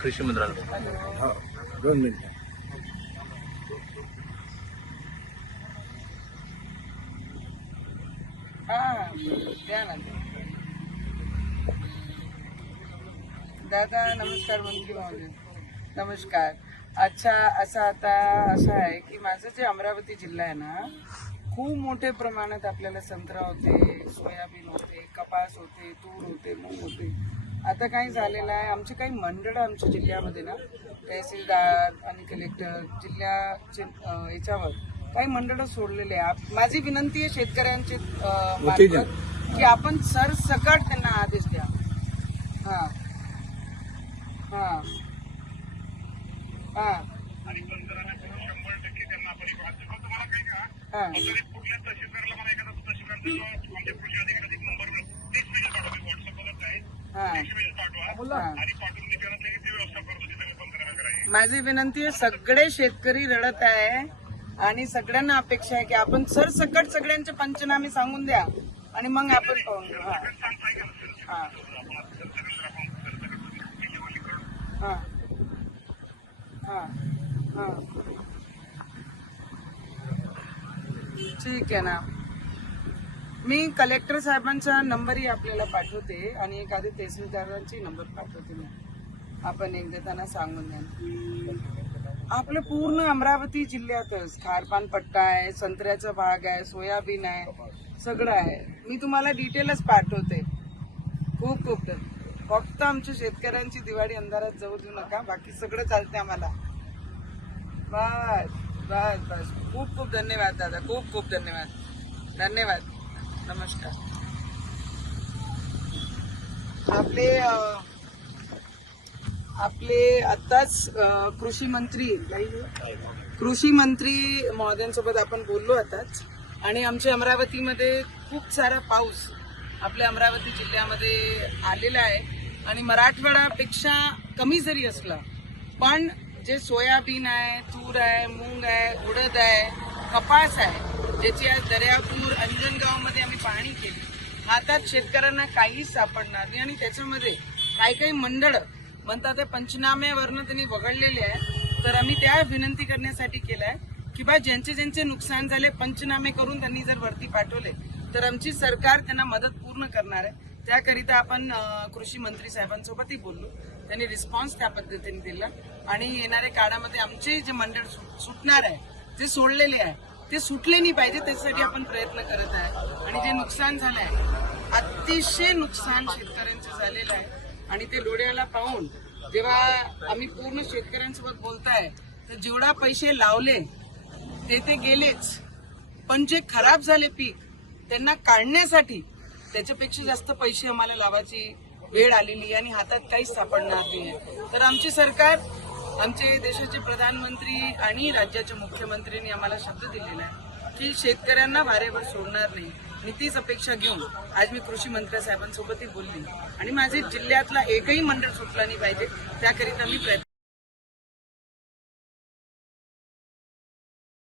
कृषी मंत्रालय हा दादा, नमस्कार मंत्री महोदय नमस्कार. अच्छा असं आता असं आहे की माझं जे अमरावती जिल्हा आहे ना खूप मोठ्या प्रमाणात आपल्याला संत्रा होते सोयाबीन होते कपास होते तूर होते मूग होते. आता काय झालेलं आहे. आमचे काही मंडळ आमच्या जिल्ह्यामध्ये ना तहसीलदार आणि कलेक्टर जिल्ह्याचे याच्यावर काही मंडळ सोडलेले आहे माझी विनंती आहे शेतकऱ्यांचे. मार्फत की आपण सरसकट त्यांना आदेश द्या. हा. हा. हा. हा हा. हा. माझी विनंती आहे सगळे शेतकरी रडत आहे आणि सगळ्यांना अपेक्षा आहे की आपण सरसकट सगळ्यांचे पंचनामे सांगून द्या आणि मग आपण पाहून घेऊ हा. हा. हा. हा. हा. ठीक आहे ना. मी कलेक्टर साहेबांचा नंबरही आपल्याला पाठवते आणि एखादी तहसीलदारांची नंबर पाठवते मी. आपण एकदा त्यांना सांगून द्या. आपलं पूर्ण अमरावती जिल्ह्यातच खारपान पट्टा आहे संत्र्याचा भाग आहे सोयाबीन आहे सगळं आहे. मी तुम्हाला डिटेलच पाठवते. खूप खूप. फक्त आमच्या शेतकऱ्यांची दिवाळी अंधारात जाऊ देऊ नका. बाकी सगळं चालते आम्हाला. बस. बस बस. खूप खूप धन्यवाद दादा. खूप खूप धन्यवाद. धन्यवाद. नमस्कार. आपले आपले आताच कृषी मंत्री कृषी मंत्री महोदयांसोबत आपण बोललो आताच. आणि आमच्या अमरावतीमध्ये खूप सारा पाऊस आपल्या अमरावती जिल्ह्यामध्ये आलेला आहे. आणि मराठवाड्यापेक्षा कमी जरी असला पण जे सोयाबीन आहे तूर आहे मूग आहे उडद आहे कपास आहे ज्याची आज दर्यापूर अंजनगावमध्ये आम्ही पाहणी केली. हातात शेतकऱ्यांना काहीच सापडणार नाही आणि त्याच्यामध्ये काही काही मंडळ म्हणतात ते पंचनाम्यावरनं त्यांनी वगळलेले आहे तर आम्ही त्या विनंती करण्यासाठी केलाय की बा ज्यांचे ज्यांचे नुकसान झाले पंचनामे करून त्यांनी जर वरती पाठवले तर आमची सरकार त्यांना मदत पूर्ण करणार आहे. त्याकरिता आपण कृषी मंत्री साहेबांसोबतही बोललो. त्यांनी रिस्पॉन्स त्या पद्धतीने दिला. आणि येणाऱ्या काळामध्ये आमचे जे मंडळ सुटणार आहे जे सोडलेले आहे ते सुटले नाही पाहिजे त्यासाठी आपण प्रयत्न करत आहे. आणि जे नुकसान झालं आहे अतिशय नुकसान शेतकऱ्यांचं झालेलं आहे. आणि ते डोळ्याला पाहून जेव्हा आम्ही पूर्ण शेतकऱ्यांसोबत बोलताय तर जेवढा पैसे लावले ते ते गेलेच. पण जे खराब झाले पीक त्यांना काढण्यासाठी त्याच्यापेक्षा जास्त पैसे आम्हाला लावायची वेळ आलेली आहे आणि हातात काहीच सापडणार नाही तर आमची सरकार आमचे देशाचे प्रधानमंत्री आणि राज्याचे मुख्यमंत्र्यांनी आम्हाला शब्द दिलेला आहे की शेतकऱ्यांना वारेवर सोडणार नाही. आणि तीच अपेक्षा घेऊन आज मी कृषी मंत्री साहेबांसोबतही बोलली. आणि माझे जिल्ह्यातला एकही मंडळ सुटला नाही पाहिजे. त्याकरिता मी प्रयत्न